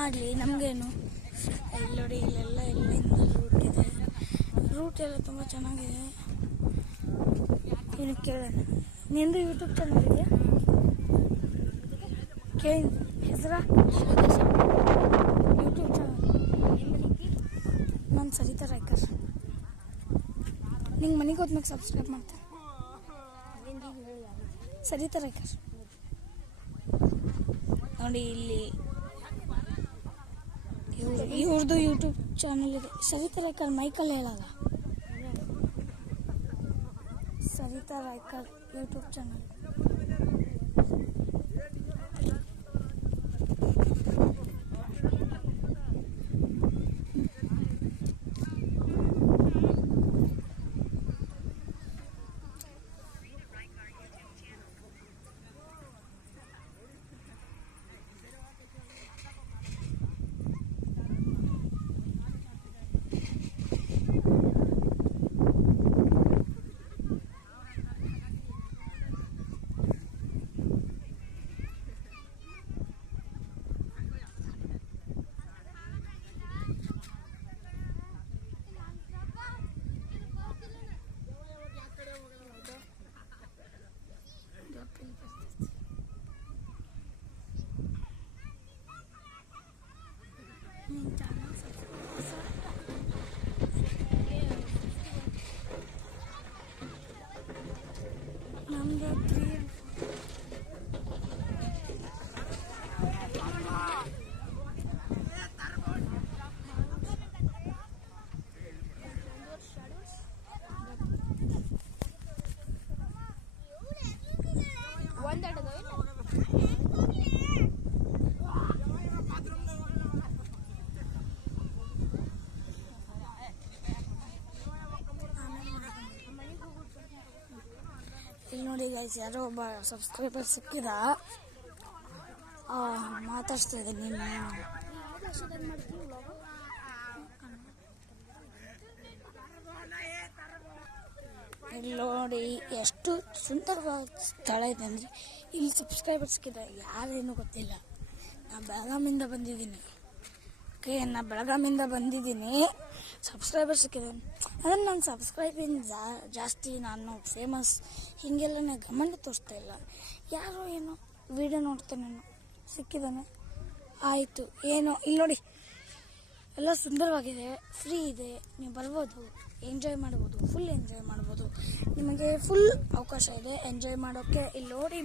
ಮಾಡಲಿ, ನಮಗೇನು. ಇಲ್ಲಿ ನೋಡಿ, ಇಲ್ಲೆಲ್ಲ ಇಲ್ಲಿಂದ ರೂಟ್ ಇದೆ. ರೂಟ್ ಎಲ್ಲ ತುಂಬ ಚೆನ್ನಾಗಿದೆ. ಇನ್ನು ಕೇಳೋಣ, ನಿಂದು ಯೂಟ್ಯೂಬ್ ಚಾನಲ್ ಇದೆಯಾ? ಕೇಳಿ ಹೆಸರ ಯೂಟ್ಯೂಬ್ ಚಾನಲ್. ನಾನು ಸರಿತಾ ರಾಯ್ಕರ್. ನಿಂಗೆ ಮನೆಗೆ ಹೋದ್ಮೇಲೆ ಸಬ್ಸ್ಕ್ರೈಬ್ ಮಾಡ್ತೇನೆ. ಸರಿತಾ ರಾಯ್ಕರ್ ನೋಡಿ, ಇಲ್ಲಿ ಇವ್ರದ್ದು ಯೂಟ್ಯೂಬ್ ಚಾನಲ್ ಇದೆ. ಸರಿತಾ ರಾಯ್ಕರ್ ಮೈಕಲ್ಲಿ ಹೇಳಲ್ಲ. Saritha Raikar YouTube channel. ನಮ್ದು ಇಲ್ಲಿ ನೋಡಿ ಗೈಸ್, ಯಾರೋ ಒಬ್ಬ ಸಬ್ಸ್ಕ್ರೈಬರ್ ಸಿಕ್ಕಿದ, ಮಾತಾಡ್ತಾ ಇದ್ದೀನಿ. ಇಲ್ಲಿ ನೋಡಿ ಎಷ್ಟು ಸುಂದರವಾದ ಸ್ಥಳ ಇದೆ ಅಂದರೆ, ಇಲ್ಲಿ ಸಬ್ಸ್ಕ್ರೈಬರ್ ಸಿಕ್ಕಿದ ಯಾರೇನೂ ಗೊತ್ತಿಲ್ಲ. ನಾನು ಬೆಳಗಾಮಿಂದ ಬಂದಿದ್ದೀನಿ. ಸಬ್ಸ್ಕ್ರೈಬರ್ ಸಿಕ್ಕಿದೆ ಅಂದರೆ ನಾನು ಸಬ್ಸ್ಕ್ರೈಬಿಂಗ್ ಜಾಸ್ತಿ, ನಾನು ಫೇಮಸ್ ಹೀಗೆಲ್ಲ ಗಮನ ತೋರಿಸ್ತಾ ಇಲ್ಲ. ಯಾರೋ ಏನೋ ವಿಡಿಯೋ ನೋಡ್ತಾನೇನೋ ಸಿಕ್ಕಿದ್ದಾನೆ, ಆಯಿತು. ಏನೋ ಇಲ್ಲಿ ನೋಡಿ, ಎಲ್ಲ ಸುಂದರವಾಗಿದೆ, ಫ್ರೀ ಇದೆ, ನೀವು ಬರ್ಬೋದು, ಎಂಜಾಯ್ ಮಾಡ್ಬೋದು, ಫುಲ್ ಎಂಜಾಯ್ ಮಾಡ್ಬೋದು. ನಿಮಗೆ ಫುಲ್ ಅವಕಾಶ ಇದೆ ಎಂಜಾಯ್ ಮಾಡೋಕ್ಕೆ. ಇಲ್ಲಿ ನೋಡಿ,